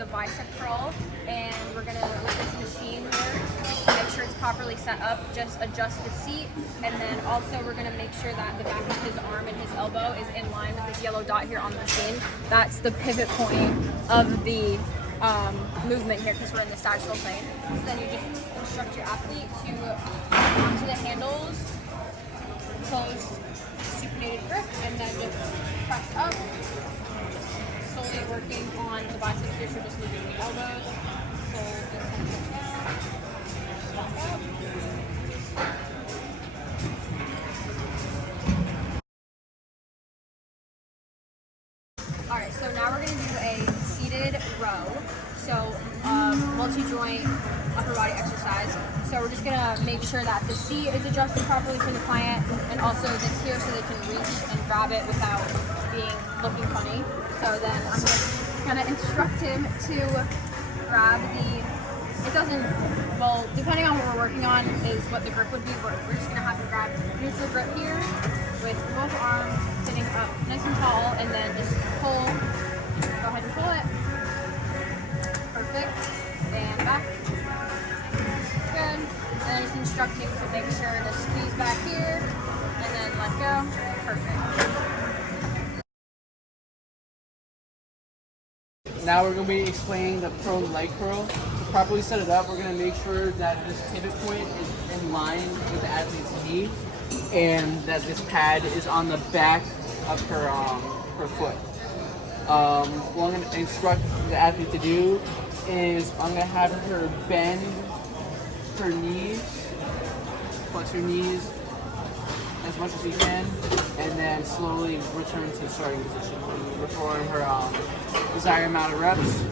the bicep curl, and we're gonna, with this machine here, just to make sure it's properly set up, just adjust the seat, and then also we're gonna make sure that the back of his arm and his elbow is in line with this yellow dot here on the machine. That's the pivot point of the movement here, because we're in the sagittal plane. So then you just instruct your athlete to onto the handles, close supinated grip, and then just press up. Just slowly working on the biceps here, so just moving the elbows. So just push down, back up. Alright, so now we're going to do a seated row. So multi-joint upper body exercise. So we're just going to make sure that the seat is adjusted properly for the client, and also this here so they can reach and grab it without looking funny. So then I'm just going to instruct him to grab well, depending on what we're working on is what the grip would be, but we're just going to have him grab neutral grip here with both arms sitting up nice and tall, and then just pull. Go ahead and pull it. Perfect. And back. Good. And then just instruct him to make sure to squeeze back here, and then let go. Perfect. Now we're going to be explaining the prone leg curl. To properly set it up, we're going to make sure that this pivot point is in line with the athlete's knee, and that this pad is on the back of her foot. What I'm going to instruct the athlete to do is I'm going to have her bend her knees, flex her knees as much as you can, and then slowly return to starting position. Perform her desired amount of reps,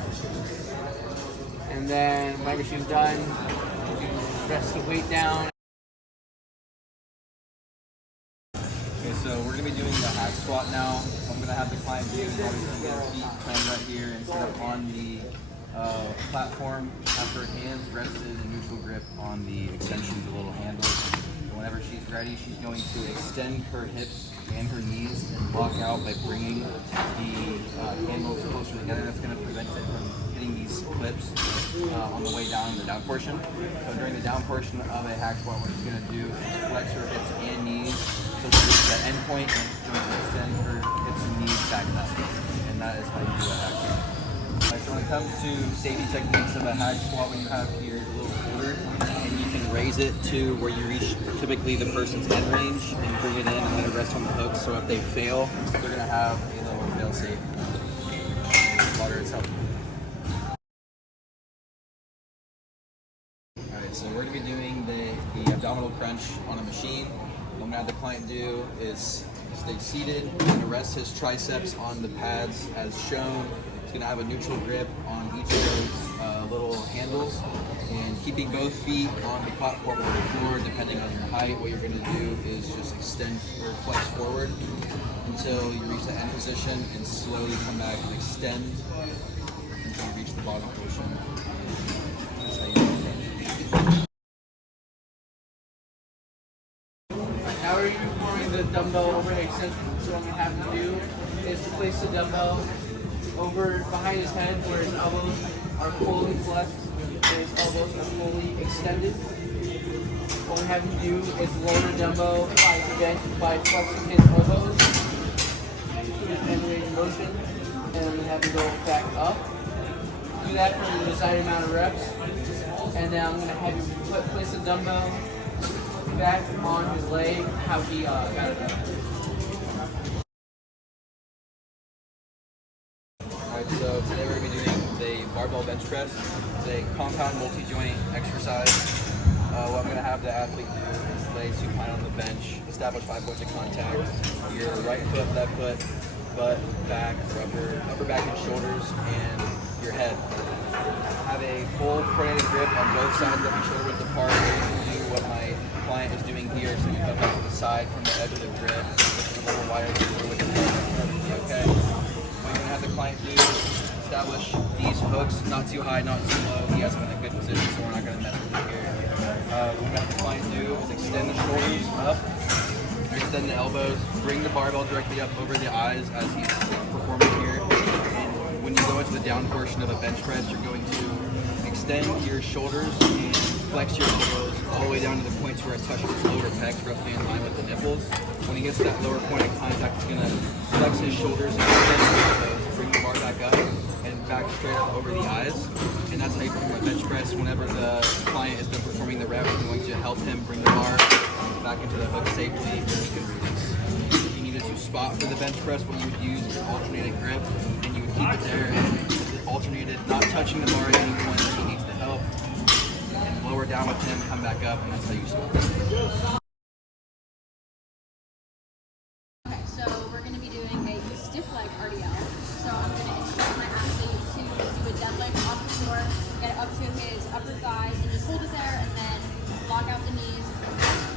and then whenever she's done, you can rest the weight down. Okay, so we're going to be doing the hack squat now. What I'm going to have the client do is obviously get her feet planted right here and sit up on the platform, have her hands rested in neutral grip on the extensions, the little handles. Whenever she's ready, she's going to extend her hips and her knees and lock out by bringing the handles closer together. That's going to prevent it from hitting these clips on the way down in the down portion. So during the down portion of a hack squat, what she's going to do is flex her hips and knees so she gets to that end point, and she's going to extend her hips and knees back up. And that is how you do a hack squat. Right, so when it comes to safety techniques of a hack squat, what you have here is a little quarter, and you can raise it to where you reach typically the person's end range and bring it in and let it rest on the hook. So if they fail, they're going to have a little fail safe water itself. Alright, so we're going to be doing the abdominal crunch on a machine. What I'm going to have the client do is stay seated and rest his triceps on the pads as shown. He's going to have a neutral grip on each of those little handles, and keeping both feet on the platform or the floor, depending on your height. What you're going to do is just extend or flex forward until you reach the end position, and slowly come back and extend until you reach the bottom portion. That's how you do it. Now we're performing the dumbbell overhead extension. So what we have to do is to place the dumbbell over behind his head where his elbows are fully flexed, and his elbows are fully extended. What we have him do is lower the dumbbell by flexing his elbows to his end range motion, and then we have him go back up. Do that for the desired amount of reps, and then I'm going to have you place the dumbbell back on his leg how he got it up. Alright, so today we're going to be doing the barbell bench press. It's a compound multi-joint exercise. What I'm going to have the athlete do is lay supine on the bench, establish 5 points of contact, your right foot, left foot, butt, back, upper back and shoulders, and your head. Have a full pronated grip on both sides of your shoulder width apart. You can do what my client is doing here, so you come back to the side from the edge of the grip, a little wider with the head. That's perfectly okay. What you're going to have the client do is establish these hooks, not too high, not too low. He has them in a good position, so we're not going to mess with it here. What we're going to have the client do is extend the shoulders up, extend the elbows, bring the barbell directly up over the eyes as he's performing here, and when you go into the down portion of a bench press, you're going to extend your shoulders and flex your elbows all the way down to the points where it touches his lower pecs, roughly in line with the nipples. When he gets to that lower point of contact, he's going to flex his shoulders and extend his elbows, bring the bar back up and back straight up over the eyes. And that's how you perform a bench press. Whenever the client is done performing the reps, I'm going to help him bring the bar back into the hook safely for his good reasons. If you needed to spot for the bench press, what you would use is your alternated grip, and you would keep it there and alternated, not touching the bar at any point that he needs the help, and lower down with him, come back up, and that's how you spot. Okay, so we're going to be doing a stiff leg RDL. So I'm going to instruct my athlete to do a deadlift off the floor, get it up to his upper thighs, and just hold it there, and then lock out the knees.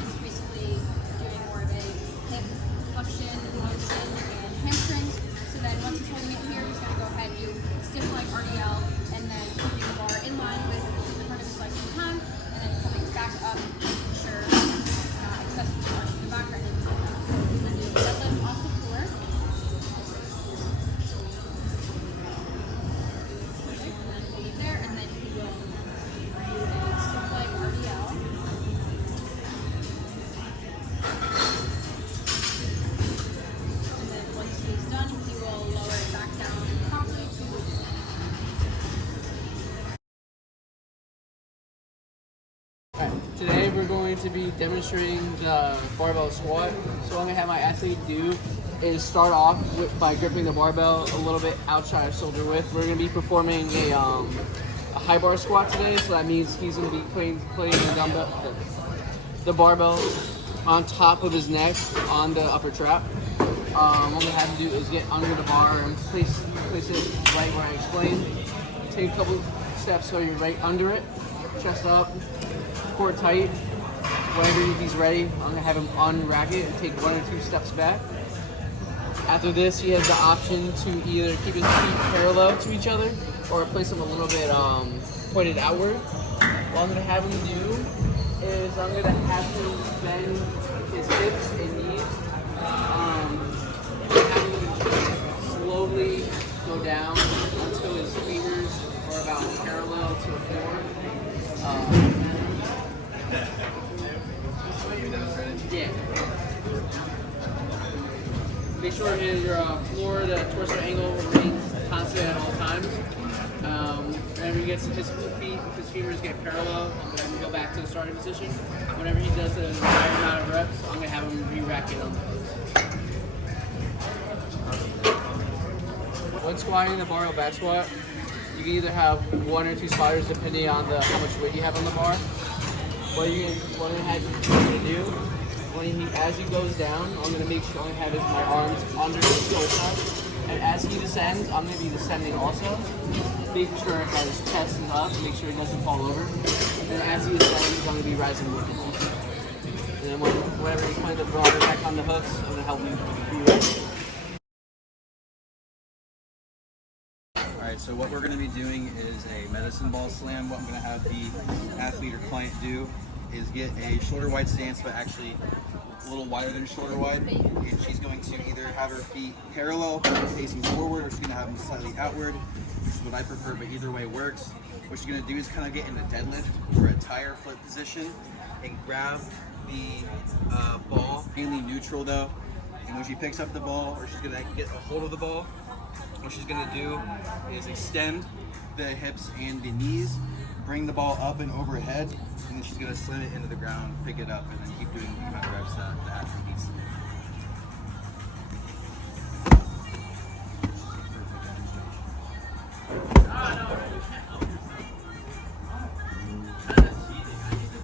It's basically doing more of a hip flexion, motion, and hamstrings. So then once he's holding it here, he's going to go ahead and do stiff leg RDL, and then keeping the bar in line with the front of his legs in time, and then coming back up, making sure it's not excessively arching the back or anything like that. So we're going to do deadlift off the floor. Perfect, and then hold it there, and then he will do a stiff leg RDL. And then once he's done, he will lower it back down properly to Alright, today we're going to be demonstrating the barbell squat. So what I'm going to have my athlete do is start off by gripping the barbell a little bit outside of shoulder width. We're going to be performing a high bar squat today, so that means he's going to be putting the barbell on top of his neck on the upper trap. What I'm going to have him do is get under the bar and place it right where I explained. Take a couple steps so you're right under it, chest up, core tight. Whenever he's ready, I'm going to have him unrack it and take 1 or 2 steps back. After this, he has the option to either keep his feet parallel to each other or place them a little bit pointed outward. What I'm going to have him do is I'm going to have him bend his hips and knees. Have him slowly go down until his fingers are about parallel to the floor. Yeah. Make sure your floor, the torso angle remains constant at all times. Whenever he gets his feet, if his fingers get parallel, I'm going to go back to the starting position. Whenever he does the entire amount of reps, I'm going to have him re-rack it on the hooks. When squatting the barbell back squat, you can either have 1 or 2 spotters depending on how much weight you have on the bar. What I'm going to do, as he goes down, I'm going to make sure I have my arms under his shoulder. And as he descends, I'm going to be descending also, making sure that his chest is up, make sure he doesn't fall over. And as he ascends, I'm going to be rising with him also. And then whenever he's putting the bar back on the hooks, I'm going to help him re-rack. Alright, so what we're going to be doing is a medicine ball slam. What I'm going to have the athlete or client do is get a shoulder wide stance, but actually a little wider than shoulder wide. And she's going to either have her feet parallel, facing forward, or she's going to have them slightly outward, which is what I prefer, but either way works. What she's going to do is kind of get in a deadlift or a tire flip position and grab the ball, mainly neutral though. And when she picks up the ball, or she's going to get a hold of the ball, what she's going to do is extend the hips and the knees, bring the ball up and overhead, and then she's going to slam it into the ground, pick it up, and then keep doing the amount of reps that the athlete needs.